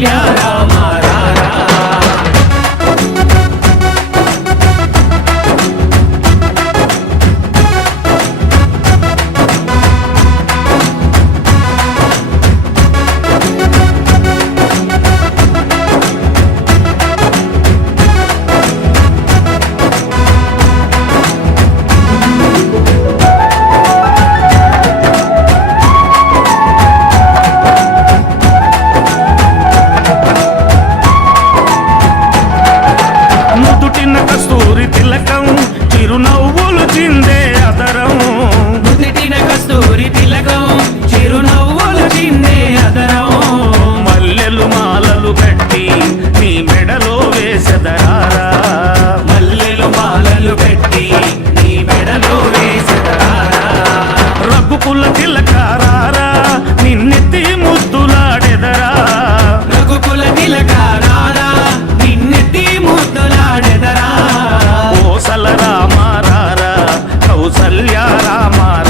प्यारा చిరునవ్వులు చిందే amar.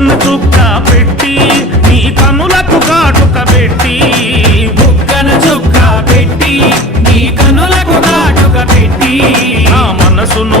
కన్ను చుక్క పెట్టి నీ కనులకు కాటుక పెట్టి బుక్కను చుక్క పెట్టి నీ కనులకు కాటుక పెట్టి నా మనసును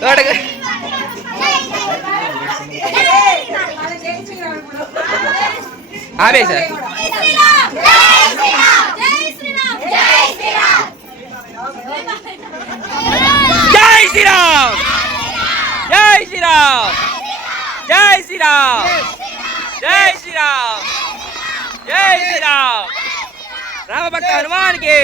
తోటగా ఆపే సార్ జై శ్రీరామ్. జై శ్రీరామ్ జై శ్రీరామ్ జై శ్రీరామ్ జై శ్రీరామ్ రామభక్త హనుమాన్కి